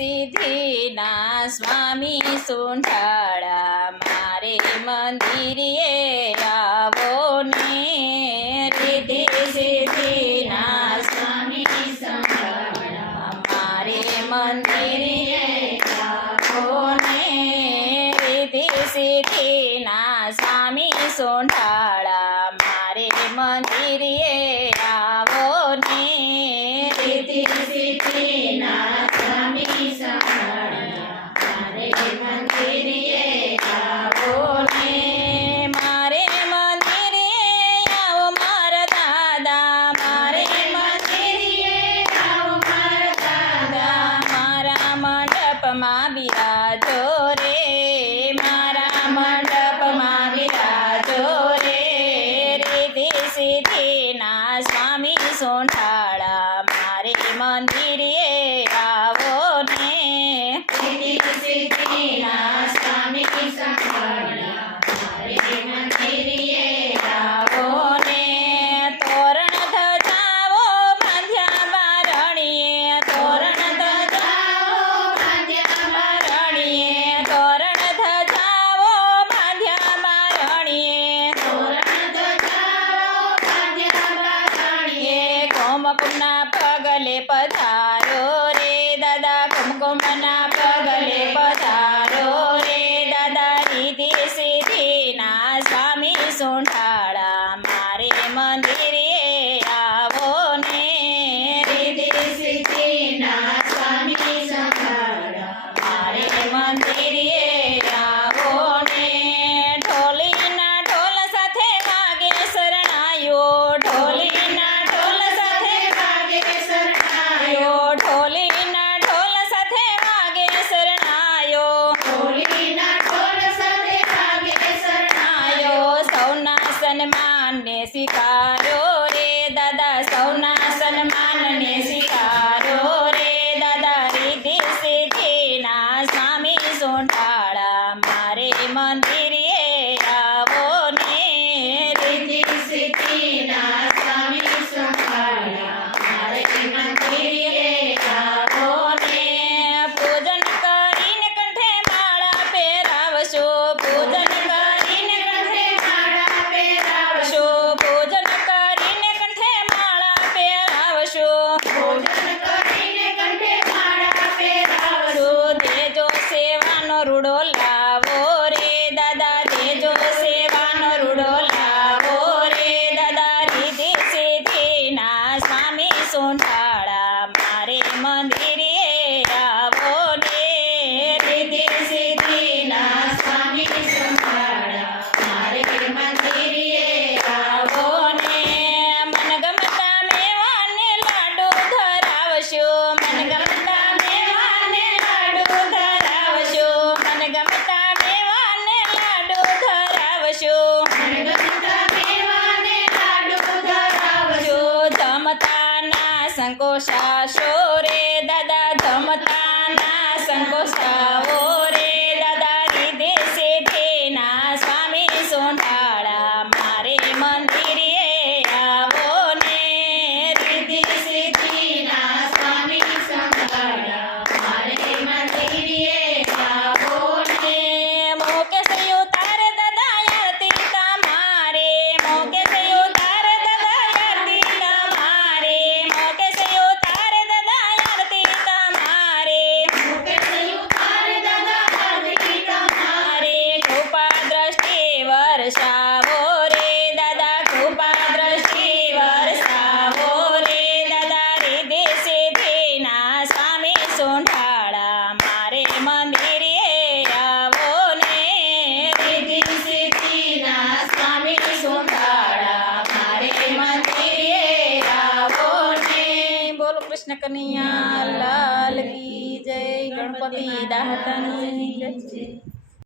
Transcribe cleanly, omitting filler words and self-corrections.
સિદ્ધિના સ્વામી સુંઢાળા મારે મંદિરે આવો ને રિદ્ધિ સિદ્ધિના સ્વામી સુંઢાળા મારે મંદિરે આવો ને રિદ્ધિ સિદ્ધિના સ્વામી સુંઢાળા મારે મંદિરે આવો ને રિદ્ધિ સિદ્ધિના સ્વામી સુંઢાળા મારે મંદિરે આવો ને મારે મંદિરે આવો મારા દાદા મારે મંદિરે આવો મારા દાદા મારા મંડપમાં બિરાજો રે મારા મંડપમાં બિરાજો રે રિદ્ધિ સિદ્ધિના સ્વામી સુંઢાળા મારે મંદિરે આવો ને રિદ્ધિ સિદ્ધિના સ્વામી સુંઢાળા મારે મંદિરે આવો ને તોરણ ધજાવો બાંધ્યા બારણીએ તોરણ ધજાવો બાંધ્યા બારણીએ તોરણ ધજાવો બાંધ્યા બારણીએ તોરણ ધજાવો બાંધ્યા બારણીએ કુમકુમના પગલે પધારો રે દાદા કુમકુમના પગલે પધારો રે દાદા રિદ્ધિ સિદ્ધિના સ્વામી સુંઢાળા મારે મંદિરે આવો ને રિદ્ધિ સિદ્ધિના સ્વામી સુંઢાળા મારે મંદિરે આવો ને ઢોલીના ઢોલ સાથે વાગે શરણાયો ઢોલીના ઢોલ સાથે વાગે શરણાયો ઢોલીના ઢોલ સાથે વાગે શરણાયો ઢોલીના ઢોલ સાથે વાગે શરણાયો સૌના સન્માનને સ્વીકારો રે દાદા સૌના સન્માનને સ્વીકારો રે દાદા રિદ્ધિ સિદ્ધિના સ્વામી સુંઢાળા મારે મંદિરે આવો ને રિદ્ધિ સિદ્ધિના સ્વામી સુંઢાળા મારે મંદિરે આવો ને પૂજન કરીને કંઠે માળા પહેરાવશો પૂજન કરીને કંઠે માળા પહેરાવશો પૂજન કરીને કંઠે માળા પહેરાવશો પૂજન કરીને કંઠે માળા પહેરાવશો દેજો સેવાનો રૂડો લાવો રે દાદા દેજો સેવાનો રૂડો લાવો રે દાદા રિદ્ધિ સિદ્ધિના સ્વામી સુંઢાળા મારે મંદિરે આવો ને રિદ્ધિ સિદ્ધિના સ્વામી સુંઢાળા મારે મંદિરે આવો ને મનગમતા મેવાને લાડુ ધરાવશો મનગમતા મેવાને લાડુ ધરાવશો મનગમતા મેવાને લાડુ ધરાવશો મનગમતા મેવાને લાડુ ધરાવશો ધમતાના સંકોશાશો રે દાદા ધમતાના સંકોશાવો રે દાદા રિદ્ધિ સિદ્ધિના સ્વામી સુંઢાળા મારે મંદિરે આવો ને રિદ્ધિ સિદ્ધિના સ્વામી સુંઢાળા મારે મંદિરે આવો ને મોકેશ ઉતારે દાદા આરતી તમારે મોકેશ ઉતારે દાદા આરતી તમારે મોકેશ ઉતારે દાદા આરતી તમારે મોકેશ ઉતારે દાદા આરતી તમારે કૃપા દ્રષ્ટિ વરસાવો રે દાદા કૃપા દ્રષ્ટિ વરસાવો રે દાદા રિદ્ધિ સિદ્ધિના સ્વામી સુંઢાળા મારે મંદિરે આવો ને રિદ્ધિ સિદ્ધિના સ્વામી સુંઢાળા મારે મંદિરે આવો ને બોલો કૃષ્ણ કનૈયા લાલ કી જય ગણપતિ દાતાની જય